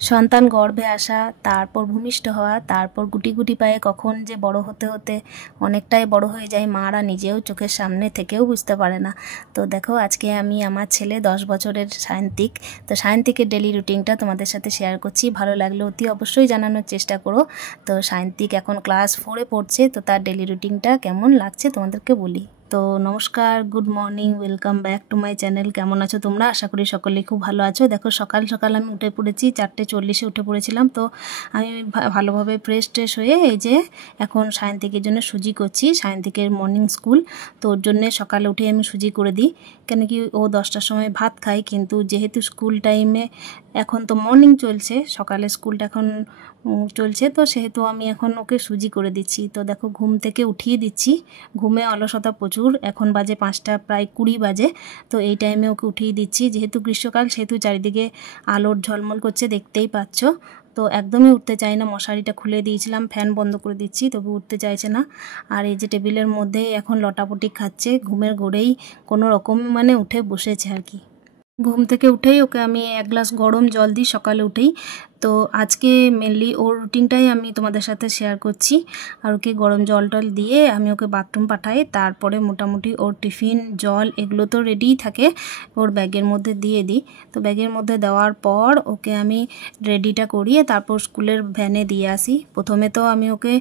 সন্তান গর্ভে আসা, তারপর ভূমিষ্ঠ হওয়া, তারপর গুটি গুটি পায়ে কখন যে বড় হতে হতে অনেকটাই বড় হয়ে যায়, মারা নিজেও চোখের সামনে থেকেও বুঝতে পারে না। তো দেখো, আজকে আমি আমার ছেলে 10 বছরের সায়ন্তিক, তো সায়ন্তিকের ডেলি রুটিনটা তোমাদের সাথে শেয়ার করছি। ভালো লাগলে অতি অবশ্যই জানানোর চেষ্টা করো। তো সায়ন্তিক এখন ক্লাস 4-এ পড়ছে, তো তার ডেলি রুটিনটা কেমন লাগছে তোমাদেরকে বলি। তো নমস্কার, good morning, welcome back to my channel. কেমন আছো তোমরা? আশা করি সকলেই খুব ভালো আছো। দেখো, সকাল সকাল আমি উঠে পড়েছি, 4:40-এ উঠে পড়েছিলাম। তো আমি ভালোভাবে ফ্রেশ ট্রেশ হয়ে এই যে এখন সায়ন্তিকের জন্য সুজি করছি। সায়ন্তিকের মর্নিং স্কুল, তো ওর জন্যে সকালে উঠে আমি সুজি করে দিই, কেন কি ও 10টার সময় ভাত খায়। কিন্তু যেহেতু স্কুল টাইমে এখন তো মর্নিং চলছে, সকালে স্কুলটা এখন চলছে, তো সেহেতু আমি এখন ওকে সুজি করে দিচ্ছি। তো দেখো, ঘুম থেকে উঠিয়ে দিচ্ছি, ঘুমে অলসতা প্রচুর। এখন বাজে 5টা প্রায় 20 বাজে। তো এই টাইমে ওকে উঠিয়ে দিচ্ছি, যেহেতু গ্রীষ্মকাল সেহেতু চারিদিকে আলোর ঝলমল করছে, দেখতেই পাচ্ছ। তো একদমই উঠতে চাই না, মশারিটা খুলে দিয়েছিলাম, ফ্যান বন্ধ করে দিচ্ছি, তবু উঠতে চাইছে না। আর এই যে টেবিলের মধ্যে এখন লটাপটি খাচ্ছে, ঘুমের ঘোরেই কোনো রকম মানে উঠে বসেছে আর কি। ঘুম থেকে উঠেই ওকে আমি 1 গ্লাস গরম জল দিই সকালে উঠেই। তো আজকে মেনলি ওর রুটিনটাই আমি তোমাদের সাথে শেয়ার করছি। আর ওকে গরম জল টল দিয়ে আমি ওকে বাথরুম পাঠাই, তারপরে মোটামুটি ওর টিফিন জল এগুলো তো রেডিই থাকে, ওর ব্যাগের মধ্যে দিয়ে দিই। তো ব্যাগের মধ্যে দেওয়ার পর ওকে আমি রেডিটা করিয়ে তারপর স্কুলের ভ্যানে দিয়ে আসি। প্রথমে তো আমি ওকে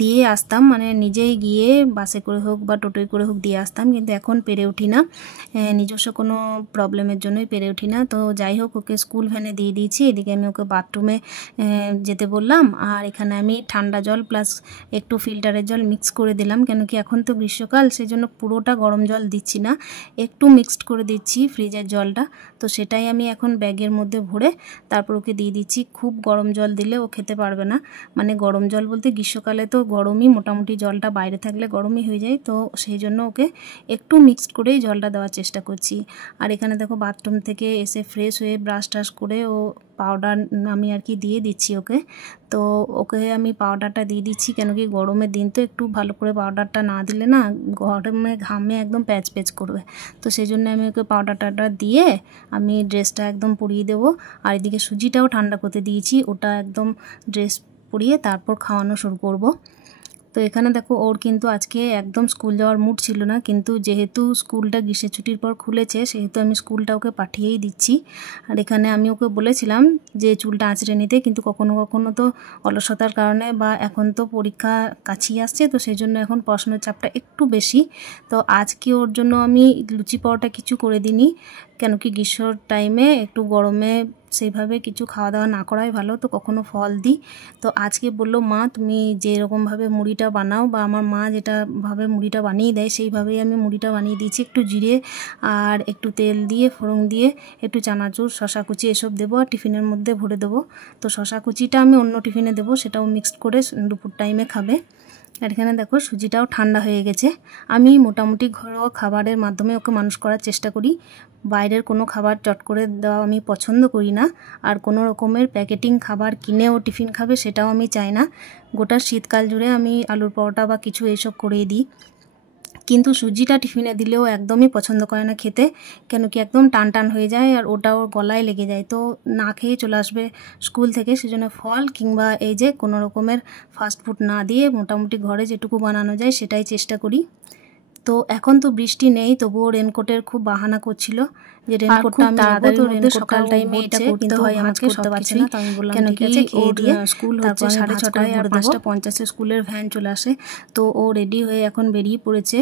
দিয়ে আসতাম, মানে নিজেই গিয়ে বাসে করে হোক বা টোটোয় করে হোক দিয়ে আসতাম, কিন্তু এখন পেরে উঠি না, নিজস্ব কোনো প্রবলেমের জন্যই পেরে উঠি না। তো যাই হোক, ওকে স্কুল ভ্যানে দিয়ে দিয়েছি। এদিকে আমি ওকে বাথরুমে যেতে বললাম, আর এখানে আমি ঠান্ডা জল প্লাস একটু ফিল্টারের জল মিক্স করে দিলাম, কেন কি এখন তো গ্রীষ্মকাল, সেজন্য পুরোটা গরম জল দিচ্ছি না, একটু মিক্সড করে দিচ্ছি ফ্রিজের জলটা। তো সেটাই আমি এখন ব্যাগের মধ্যে ভরে তারপর ওকে দিয়ে দিচ্ছি। খুব গরম জল দিলে ও খেতে পারবে না, মানে গরম জল বলতে গ্রীষ্মকালে তো গরমই, মোটামুটি জলটা বাইরে থাকলে গরমই হয়ে যায়, তো সেই জন্য ওকে একটু মিক্সড করেই জলটা দেওয়ার চেষ্টা করছি। আর এখানে দেখো, বাথরুম থেকে এসে ফ্রেশ হয়ে ব্রাশ টাশ করে ও পাউডার আমি আর কি দিয়ে দিচ্ছি ওকে। তো ওকে আমি পাউডারটা দিয়ে দিচ্ছি, কেন কি গরমের দিন তো একটু ভালো করে পাউডারটা না দিলে না গরমে ঘামে একদম প্যাচ প্যাচ করবে। তো সেই জন্য আমি ওকে পাউডারটা দিয়ে আমি ড্রেসটা একদম পরিয়ে দেবো। আর এদিকে সুজিটাও ঠান্ডা করতে দিয়েছি, ওটা একদম ড্রেস পরিয়ে তারপর খাওয়ানো শুরু করব। তো এখানে দেখো, ওর কিন্তু আজকে একদম স্কুল যাওয়ার মুড ছিল না, কিন্তু যেহেতু স্কুলটা গ্রীষ্মের ছুটির পর খুলেছে সেহেতু আমি স্কুলটা ওকে পাঠিয়েই দিচ্ছি। আর এখানে আমি ওকে বলেছিলাম যে চুলটা আঁচড়ে নিতে, কিন্তু কখনো কখনো তো অলসতার কারণে বা এখন তো পরীক্ষা কাছেই আসছে, তো সেই জন্য এখন পড়াশোনার চাপটা একটু বেশি। তো আজকে ওর জন্য আমি লুচি পরোটা কিছু করে দিইনি, কেন কি গ্রীষ্মর টাইমে একটু গরমে সেইভাবে কিছু খাওয়া দাওয়া না করাই ভালো, তো কখনো ফল দিই। তো আজকে বললো, মা তুমি যেরকমভাবে মুড়িটা বানাও বা আমার মা যেটাভাবে মুড়িটা বানিয়ে দেয় সেইভাবেই আমি মুড়িটা বানিয়ে দিয়েছি। একটু জিরে আর একটু তেল দিয়ে ফোড়ন দিয়ে একটু চানাচুর শশা কুচি এসব দেবো আর টিফিনের মধ্যে ভরে দেবো। তো শশা কুচিটা আমি অন্য টিফিনে দেবো, সেটাও মিক্সড করে দুপুর টাইমে খাবে। আর এখানে দেখো, সুজিটাও ঠান্ডা হয়ে গেছে। আমি মোটামুটি ঘরোয়া খাবারের মাধ্যমে ওকে মানুষ করার চেষ্টা করি, বাইরের কোনো খাবার চট করে দেওয়া আমি পছন্দ করি না। আর কোনো রকমের প্যাকেটিং খাবার কিনে ও টিফিন খাবে সেটাও আমি চাই না। গোটা শীতকাল জুড়ে আমি আলুর পরোটা বা কিছু এইসব করেই দিই, কিন্তু সুজিটা টিফিনে দিলেও একদমই পছন্দ করে না খেতে, কেন কি একদম টান টান হয়ে যায় আর ওটা ওর গলায় লেগে যায়, তো না খেয়ে চলে আসবে স্কুল থেকে। সেজন্য ফল কিংবা এই যে কোনো রকমের ফাস্টফুড না দিয়ে মোটামুটি ঘরে যেটুকু বানানো যায় সেটাই চেষ্টা করি। তো এখন তো বৃষ্টি নেই, তবুও রেনকোটের খুব বাহানা করছিল যে রেনকোটটা আমি তাড়াতাড়ি মধ্যে সকাল টাইমে এটা করতে হয় আমাকে, করতে পারছি না। তো আমি বললাম কেন কি ওর স্কুল হচ্ছে 6:30 আর 5:50 স্কুলের ভ্যান চলে আসে। তো ও রেডি হয়ে এখন বেরিয়ে পড়েছে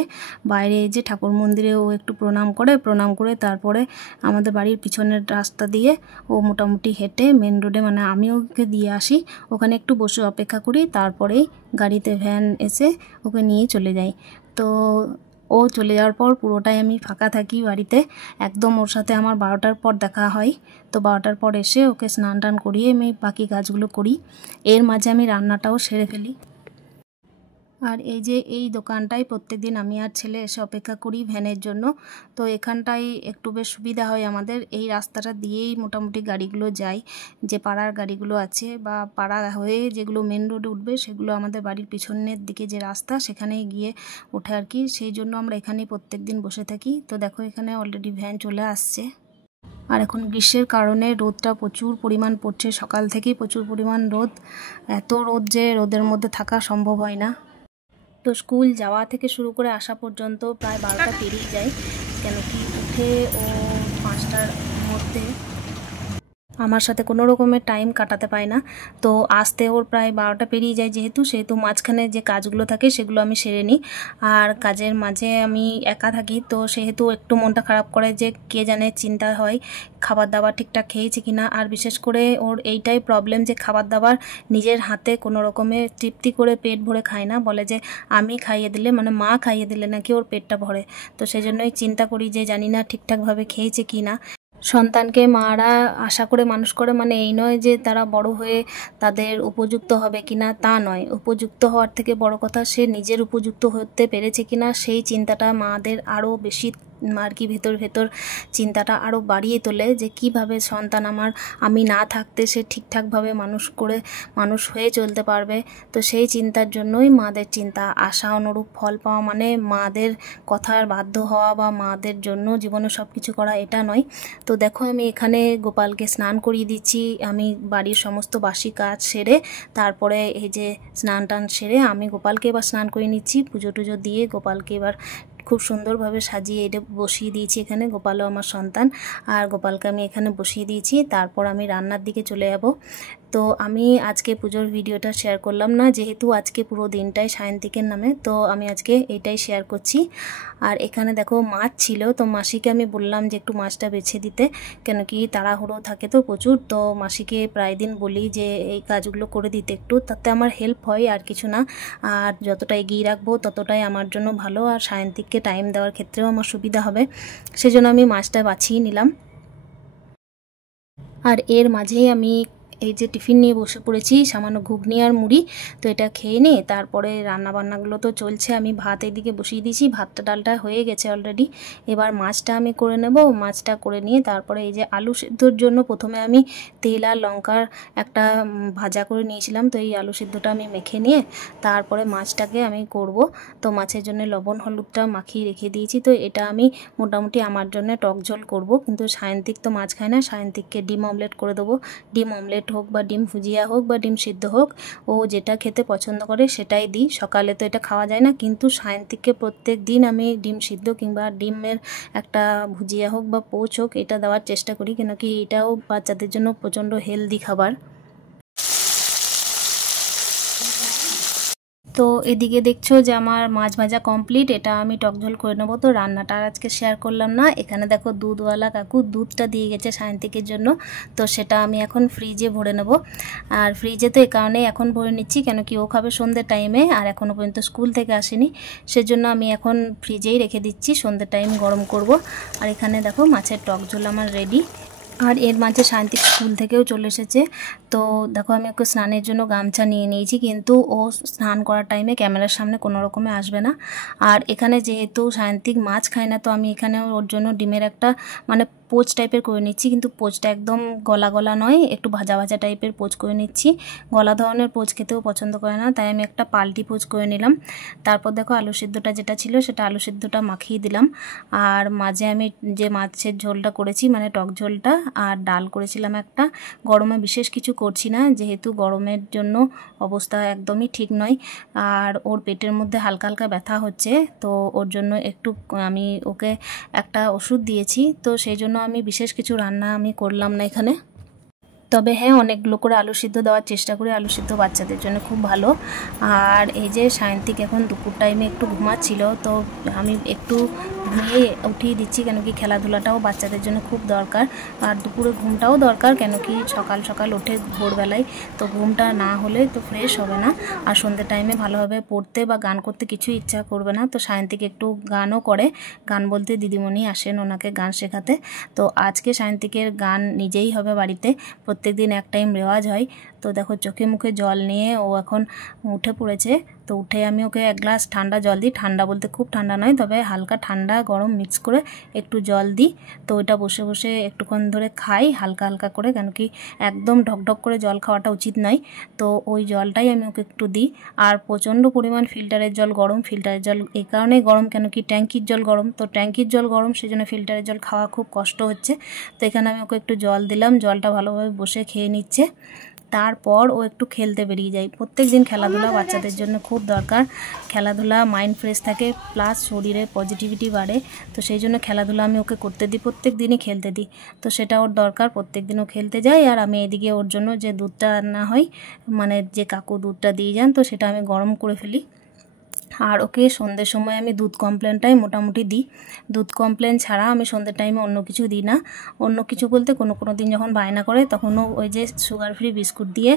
বাইরে। যে ঠাকুর মন্দিরে ও একটু প্রণাম করে তারপরে আমাদের বাড়ির পিছনের রাস্তা দিয়ে ও মোটামুটি হেঁটে মেন রোডে, মানে আমি ওকে দিয়ে আসি, ওখানে একটু বসে অপেক্ষা করি, তারপরেই গাড়িতে ভ্যান এসে ওকে নিয়ে চলে যায়। তো ও চলে যাওয়ার পর পুরোটাই আমি ফাঁকা থাকি বাড়িতে, একদম ওর সাথে আমার 12টার পর দেখা হয়। তো 12টার পর এসে ওকে স্নান টান করিয়ে আমি বাকি কাজগুলো করি, এর মাঝে আমি রান্নাটাও সেরে ফেলি। আর এই যে এই দোকানটায় প্রত্যেকদিন আমি আর ছেলে এসে অপেক্ষা করি ভ্যানের জন্য। তো এখানটায় একটু বেশ সুবিধা হয় আমাদের, এই রাস্তাটা দিয়েই মোটামুটি গাড়িগুলো যায়, যে পাড়ার গাড়িগুলো আছে বা পাড়া হয়ে যেগুলো মেন রোডে উঠবে সেগুলো আমাদের বাড়ির পিছনের দিকে যে রাস্তা সেখানেই গিয়ে ওঠে আর কি, সেই জন্য আমরা এখানেই প্রত্যেকদিন বসে থাকি। তো দেখো, এখানে অলরেডি ভ্যান চলে আসছে। আর এখন গ্রীষ্মের কারণে রোদটা প্রচুর পরিমাণ পড়ছে, সকাল থেকেই প্রচুর পরিমাণ রোদ। এত রোদ যে রোদের মধ্যে থাকা সম্ভব হয় না। তো স্কুল যাওয়া থেকে শুরু করে আসা পর্যন্ত প্রায় 12টা পেরিয়ে যায়, কেন কি উঠে ও 5টার মধ্যে আমার সাথে কোনো রকমের টাইম কাটাতে পায় না। তো আসতে ওর প্রায় 12টা পেরিয়ে যায়, সেহেতু মাঝখানে যে কাজগুলো থাকে সেগুলো আমি সেরে নিই। আর কাজের মাঝে আমি একা থাকি, তো সেহেতু একটু মনটা খারাপ করে যে কে জানে চিন্তা হয় খাবার দাবার ঠিকঠাক খেয়েছে কিনা। আর বিশেষ করে ওর এইটাই প্রবলেম যে খাবার দাবার নিজের হাতে কোনো রকমের তৃপ্তি করে পেট ভরে খায় না, বলে যে আমি খাইয়ে দিলে, মানে মা খাইয়ে দিলে নাকি ওর পেটটা ভরে। তো সেই জন্যই চিন্তা করি যে জানি না ঠিকঠাকভাবে খেয়েছে কি না। সন্তানকে মারা আশা করে মানুষ করে, মানে এই নয় যে তারা বড় হয়ে তাদের উপযুক্ত হবে কিনা, তা নয়। উপযুক্ত হওয়ার থেকে বড় কথা সে নিজের উপযুক্ত হতে পেরেছে কিনা, সেই চিন্তাটা মাদের আরও বেশি আর কি ভেতর চিন্তাটা আরও বাড়িয়ে তোলে যে কিভাবে সন্তান আমি না থাকতে সে ঠিকঠাকভাবে মানুষ হয়ে চলতে পারবে। তো সেই চিন্তার জন্যই মাদের চিন্তা। আশা অনুরূপ ফল পাওয়া মানে মাদের কথার বাধ্য হওয়া বা মাদের জন্য জীবনে সব কিছু করা, এটা নয়। তো দেখো আমি এখানে গোপালকে স্নান করিয়ে দিচ্ছি। আমি বাড়ির সমস্ত বাসি কাজ সেরে তারপরে এই যে স্নান টান সেরে আমি গোপালকে এবার স্নান করে নিচ্ছি। পুজো টুজো দিয়ে গোপালকে এবার খুব সুন্দরভাবে সাজিয়ে এটা বসিয়ে দিয়েছি। এখানে গোপালও আমার সন্তান, আর গোপালকে আমি এখানে বসিয়ে দিয়েছি। তারপর আমি রান্নার দিকে চলে যাব। তো আমি আজকে পুজোর ভিডিওটা শেয়ার করলাম না, যেহেতু আজকে পুরো দিনটাই সায়ন্তিকের নামে, তো আমি আজকে এইটাই শেয়ার করছি। আর এখানে দেখো মাছ ছিল, তো মাসিকে আমি বললাম যে একটু মাছটা বেছে দিতে, কেন কি তাড়াহুড়ো থাকে তো প্রচুর। তো মাসিকে প্রায় দিন বলি যে এই কাজগুলো করে দিতে একটু, তাতে আমার হেল্প হয় আর কিছু না। আর যতটা এগিয়ে রাখবো ততটাই আমার জন্য ভালো, আর সায়ন্তিককে টাইম দেওয়ার ক্ষেত্রেও আমার সুবিধা হবে। সেজন্য আমি মাছটা বাছিয়ে নিলাম। আর এর মাঝেই আমি এই যে টিফিন নিয়ে বসে পড়েছি, সামান্য ঘুগনি আর মুড়ি। তো এটা খেয়ে নিয়ে তারপরে রান্নাবান্নাগুলো তো চলছে। আমি ভাত এদিকে বসিয়ে দিয়েছি, ভাতটা ডালটা হয়ে গেছে অলরেডি। এবার মাছটা আমি করে নেব। মাছটা করে নিয়ে তারপরে এই যে আলু সিদ্ধর জন্য প্রথমে আমি তেল আর লঙ্কার একটা ভাজা করে নিয়েছিলাম। তো এই আলু সিদ্ধটা আমি মেখে নিয়ে তারপরে মাছটাকে আমি করব। তো মাছের জন্য লবণ হলুদটা মাখিয়ে রেখে দিয়েছি। তো এটা আমি মোটামুটি আমার জন্য টক ঝোল করব, কিন্তু সায়ন্তিক তো মাছ খায় না। সায়ন্তিককে ডিম অমলেট করে দেবো। ডিম অমলেট হোক বা ডিম ভুজিয়া হোক বা ডিম সিদ্ধ হোক, ও যেটা খেতে পছন্দ করে সেটাই দিই। সকালে তো এটা খাওয়া যায় না, কিন্তু সায়ন্তিককে প্রত্যেক দিন আমি ডিম সিদ্ধ কিংবা ডিমের একটা ভুজিয়া হোক বা পোচ হোক এটা দেওয়ার চেষ্টা করি, কেন কি এটাও বাচ্চাদের জন্য প্রচণ্ড হেলদি খাবার। তো এদিকে দেখছো যে আমার মাছ ভাজা কমপ্লিট, এটা আমি টক ঝোল করে নেবো। তো রান্নাটা আর আজকে শেয়ার করলাম না। এখানে দেখো দুধওয়ালা কাকু দুধটা দিয়ে গেছে সায়ন্তিকের জন্য, তো সেটা আমি এখন ফ্রিজে ভরে নেব। আর ফ্রিজে তো এই কারণেই এখন ভরে নিচ্ছি, কেন কি ও খাবে সন্ধ্যের টাইমে, আর এখনও পর্যন্ত স্কুল থেকে আসেনি। সেজন্য আমি এখন ফ্রিজেই রেখে দিচ্ছি, সন্ধ্যের টাইম গরম করব। আর এখানে দেখো মাছের টক ঝোল আমার রেডি। আর এর মাঝে সায়ন্তিক স্কুল থেকেও চলে এসেছে। তো দেখো আমি ওকে স্নানের জন্য গামছা নিয়ে নিয়েছি, কিন্তু ও স্নান করার টাইমে ক্যামেরার সামনে কোনো রকমে আসবে না। আর এখানে যেহেতু সায়ন্তিক মাছ খায় না, তো আমি এখানে ওর জন্য ডিমের একটা মানে পোচ টাইপের করে নিচ্ছি, কিন্তু পোচটা একদম গলা গলা নয়, একটু ভাজা ভাজা টাইপের পোচ করে নিচ্ছি। গলা ধরনের পোচ খেতেও পছন্দ করে না, তাই আমি একটা পাল্টি পোচ করে নিলাম। তারপর দেখো আলু সিদ্ধটা যেটা ছিল সেটা আলু সিদ্ধটা মাখিয়ে দিলাম। আর মাঝে আমি যে মাছের ঝোলটা করেছি মানে টক ঝোলটা আর ডাল করেছিলাম একটা। গরমে বিশেষ কিছু করছি না, যেহেতু গরমের জন্য অবস্থা একদমই ঠিক নয়। আর ওর পেটের মধ্যে হালকা হালকা ব্যথা হচ্ছে, তো ওর জন্য একটু আমি ওকে একটা ওষুধ দিয়েছি। তো সেই জন্য আমি বিশেষ কিছু রান্না আমি করলাম না এখানে। তবে হ্যাঁ, অনেকগুলো করে আলু সিদ্ধ দেওয়ার চেষ্টা করি, আলু সিদ্ধ বাচ্চাদের জন্য খুব ভালো। আর এই যে সায়ন্তিক এখন দুপুর টাইমে একটু ঘুমাচ্ছিল, তো আমি একটু ঘুমিয়ে উঠিয়ে দিচ্ছি, কেন কি খেলাধুলাটাও বাচ্চাদের জন্য খুব দরকার। আর দুপুরে ঘুমটাও দরকার, কেন কি সকাল সকাল ওঠে ভোরবেলায়, তো ঘুমটা না হলে তো ফ্রেশ হবে না। আর সন্ধ্যের টাইমে ভালোভাবে পড়তে বা গান করতে কিছুই ইচ্ছা করবে না। তো সায়ন্তিক একটু গানও করে, গান বলতে দিদিমণি আসেন ওনাকে গান শেখাতে। তো আজকে সায়ন্তিকের গান নিজেই হবে বাড়িতে, প্রত্যেক দিন এক টাইম রেওয়াজ হয়। তো দেখো চোখে মুখে জল নিয়ে ও এখন উঠে পড়েছে। তো তো উঠে আমি ওকে এক গ্লাস ঠান্ডা জল দিই, ঠান্ডা বলতে খুব ঠান্ডা নয়, তবে হালকা ঠান্ডা গরম মিক্স করে একটু জল দিই। তো ওইটা বসে বসে একটুক্ষণ ধরে খাই হালকা হালকা করে, কেন কি একদম ঢকঢক করে জল খাওয়াটা উচিত নয়। তো ওই জলটাই আমি ওকে একটু দিই। আর প্রচণ্ড পরিমাণ ফিল্টারের জল গরম, ফিল্টারের জল এই কারণেই গরম কেন কি ট্যাঙ্কির জল গরম, তো ট্যাঙ্কির জল গরম সেই জন্য ফিল্টারের জল খাওয়া খুব কষ্ট হচ্ছে। তো এখানে আমি ওকে একটু জল দিলাম, জলটা ভালোভাবে বসে খেয়ে নিচ্ছে। তারপর ও একটু খেলতে বেরিয়ে যায়। প্রত্যেক দিন খেলাধুলা বাচ্চাদের জন্য খুব দরকার। খেলাধুলা মাইন্ড ফ্রেশ থাকে, প্লাস শরীরে পজিটিভিটি বাড়ে। তো সেই জন্য খেলাধুলা আমি ওকে করতে দিই, প্রত্যেক দিনই খেলতে দিই। তো সেটা ওর দরকার, প্রত্যেক দিনও খেলতে যায়। আর আমি এদিকে ওর জন্য যে দুধটা রান্না হয়, মানে যে কাকু দুধটা দিয়ে যান, তো সেটা আমি গরম করে ফেলি। আর ওকে সন্ধ্যের সময় আমি দুধ কমপ্লেনটাই মোটামুটি দিই। দুধ কমপ্লেন ছাড়া আমি সন্ধ্যের টাইমে অন্য কিছু দিই না। অন্য কিছু বলতে কোনো দিন যখন বায়না করে তখনও ওই যে সুগার ফ্রি বিস্কুট দিয়ে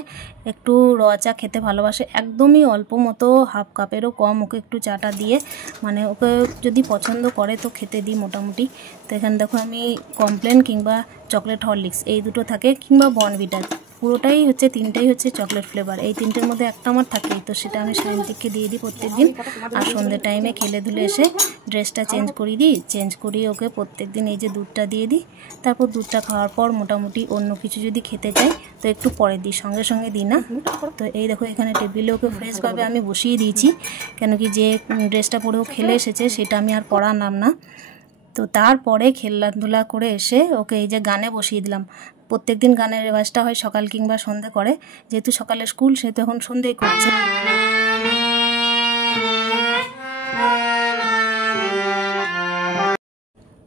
একটু র চা খেতে ভালোবাসে, একদমই অল্প মতো, হাফ কাপেরও কম ওকে একটু চাটা দিয়ে, মানে ওকে যদি পছন্দ করে তো খেতে দিই মোটামুটি। তো এখানে দেখো আমি কমপ্লেন কিংবা চকলেট হরলিক্স এই দুটো থাকে, কিংবা বর্নভিটা, পুরোটাই হচ্ছে তিনটেই হচ্ছে চকলেট ফ্লেভার, এই তিনটের মধ্যে একটা আমার থাকেই। তো সেটা আমি সায়ন্তিককে দিয়ে দিই প্রত্যেক দিন। আর সন্ধ্যের টাইমে খেলে ধুলে এসে ড্রেসটা চেঞ্জ করিয়ে দিই, চেঞ্জ করিয়ে ওকে প্রত্যেক দিন এই যে দুধটা দিয়ে দিই। তারপর দুধটা খাওয়ার পর মোটামুটি অন্য কিছু যদি খেতে চাই তো একটু পরে দিই, সঙ্গে সঙ্গে দিই না। তো এই দেখো এখানে টেবিলে ওকে ফ্রেশভাবে আমি বসিয়ে দিয়েছি, কেন কি যে ড্রেসটা পরেও খেলে এসেছে সেটা আমি আর পরালাম না। তো তারপরে খেলাধুলা করে এসে ওকে এই যে গানে বসিয়ে দিলাম। প্রত্যেক দিন গানের রেওয়াজটা হয় সকাল কিংবা সন্ধে করে, যেহেতু সকালে স্কুল সেহেতু এখন সন্ধেই করছে।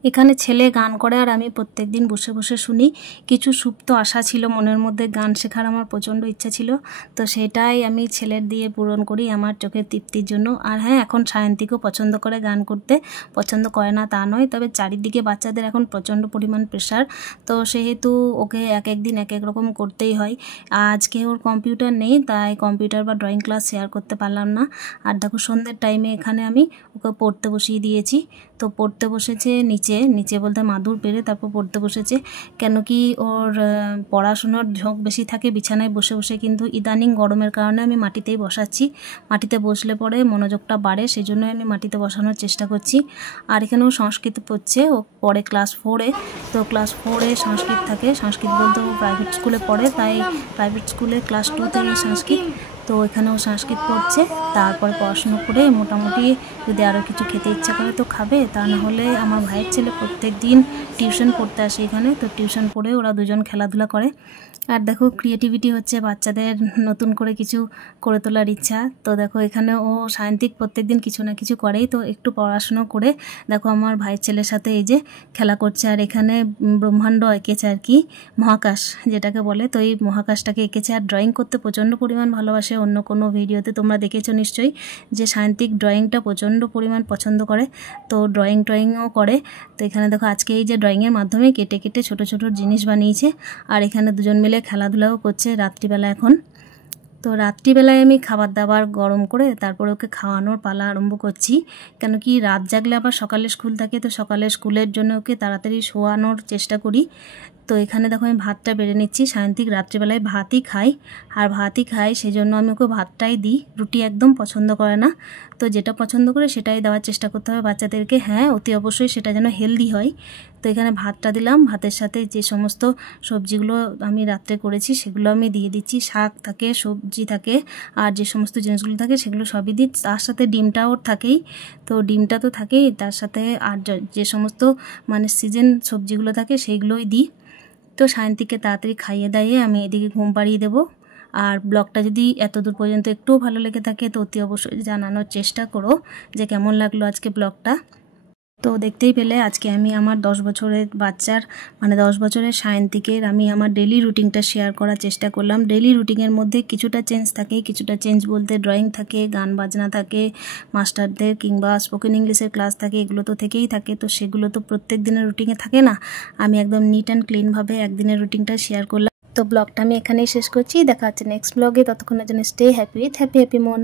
এখানে ছেলে গান করে আর আমি প্রত্যেক দিন বসে বসে শুনি। কিছু সুপ্ত আশা ছিল মনের মধ্যে, গান শেখার আমার প্রচণ্ড ইচ্ছা ছিল, তো সেটাই আমি ছেলের দিয়ে পূরণ করি আমার চোখের তৃপ্তির জন্য। আর হ্যাঁ, এখন সায়ন্তিকও পছন্দ করে গান করতে, পছন্দ করে না তা নয়, তবে চারিদিকে বাচ্চাদের এখন প্রচণ্ড পরিমাণ প্রেশার, তো সেহেতু ওকে এক এক দিন এক এক রকম করতেই হয়। আজকে ওর কম্পিউটার নেই, তাই কম্পিউটার বা ড্রয়িং ক্লাস শেয়ার করতে পারলাম না। আর দেখো সন্ধ্যের টাইমে এখানে আমি ওকে পড়তে বসিয়ে দিয়েছি। তো পড়তে বসেছে নিচে বলতে মাদুর পেরে, তারপর পড়তে বসেছে। কেন কি ওর পড়াশুনোর ঝোঁক বেশি থাকে বিছানায় বসে বসে, কিন্তু ইদানিং গরমের কারণে আমি মাটিতেই বসাচ্ছি। মাটিতে বসলে পরে মনোযোগটা বাড়ে, সেই জন্যই আমি মাটিতে বসানোর চেষ্টা করছি। আর এখানেও সংস্কৃত পড়ছে, ও পড়ে ক্লাস 4-এ। তো ক্লাস 4-এ সংস্কৃত থাকে, সংস্কৃত বলতে ও প্রাইভেট স্কুলে পড়ে, তাই প্রাইভেট স্কুলে ক্লাস 2 থেকে সংস্কৃত। তো এখানেও সংস্কৃত পড়ছে। তারপর পড়াশুনো করে মোটামুটি যদি আরও কিছু খেতে ইচ্ছা করে তো খাবে, তা না হলে আমার ভাইয়ের ছেলে প্রত্যেক দিন টিউশন পড়তে আসে এখানে, তো টিউশন পড়ে ওরা দুজন খেলাধুলা করে। আর দেখো ক্রিয়েটিভিটি হচ্ছে বাচ্চাদের নতুন করে কিছু করে তোলার ইচ্ছা। তো দেখো এখানে ও সায়ন্তিক প্রত্যেক দিন কিছু না কিছু করেই, তো একটু পড়াশুনো করে দেখো আমার ভাইয়ের ছেলের সাথে এই যে খেলা করছে। আর এখানে ব্রহ্মাণ্ড এঁকেছে আর কি, মহাকাশ যেটাকে বলে, তো এই মহাকাশটাকে এঁকেছে। আর ড্রয়িং করতে প্রচণ্ড পরিমাণ ভালোবাসে। অন্য কোনো ভিডিওতে তোমরা দেখেছো নিশ্চয়ই যে সায়ন্তিক ড্রয়িংটা প্রচণ্ড পরিমাণ পছন্দ করে, তো ড্রয়িংও করে। তো এখানে দেখো আজকে এই যে ড্রয়িংয়ের মাধ্যমে কেটে কেটে ছোট ছোট জিনিস বানিয়েছে। আর এখানে দুজন মিলে খেলাধুলাও করছে রাত্রিবেলা এখন। তো রাত্রিবেলায় আমি খাবার দাবার গরম করে তারপরে ওকে খাওয়ানোর পালা আরম্ভ করছি, কেন কি রাত জাগলে আবার সকালে স্কুল থাকে, তো সকালে স্কুলের জন্য ওকে তাড়াতাড়ি শোয়ানোর চেষ্টা করি। তো এখানে দেখো আমি ভাতটা বেড়ে নিচ্ছি। সায়ন্তিক রাত্রিবেলায় ভাতই খাই, আর ভাতই খাই সেই জন্য আমি ওকে ভাতটাই দিই, রুটি একদম পছন্দ করে না। তো যেটা পছন্দ করে সেটাই দেওয়ার চেষ্টা করতে হবে বাচ্চাদেরকে। হ্যাঁ, অতি অবশ্যই সেটা যেন হেলদি হয়। তো এখানে ভাতটা দিলাম, ভাতের সাথে যে সমস্ত সবজিগুলো আমি রাত্রে করেছি সেগুলো আমি দিয়ে দিচ্ছি। শাক থাকে, সবজি থাকে, আর যে সমস্ত জিনিসগুলো থাকে সেগুলো সবই দিই। তার সাথে ডিমটাও থাকেই, তো ডিমটা তো থাকেই, তার সাথে আর যে সমস্ত মানে সিজন সবজিগুলো থাকে সেইগুলোই দিই। তো সায়ন্তিককে তাড়াতাড়ি খাইয়ে দাইয়ে আমি এদিকে ঘুম পাড়িয়ে দেবো। আর ব্লগটা যদি এতদূর পর্যন্ত একটুও ভালো লেগে থাকে তো অতি অবশ্যই জানানোর চেষ্টা করো যে কেমন লাগলো আজকে ব্লগটা। তো দেখতেই পেলে আজকে আমি আমার 10 বছরের বাচ্চার মানে 10 বছরের সায়ন্তিকের আমি আমার ডেলি রুটিনটা শেয়ার করার চেষ্টা করলাম। ডেলি রুটিনের মধ্যে কিছুটা চেঞ্জ থাকে, কিছুটা চেঞ্জ বলতে ড্রয়িং থাকে, গান বাজনা থাকে, মাস্টারদের কিংবা স্পোকেন ইংলিশের ক্লাস থাকে, এগুলো তো থেকেই থাকে। তো সেগুলো তো প্রত্যেক দিনের রুটিনে থাকে না, আমি একদম নিট অ্যান্ড ক্লিনভাবে একদিনের রুটিনটা শেয়ার করলাম। তো ব্লগটা আমি এখানেই শেষ করছি, দেখা হচ্ছে নেক্সট ব্লগে। ততক্ষণের জন্য স্টে হ্যাপি উইথ হ্যাপি মন।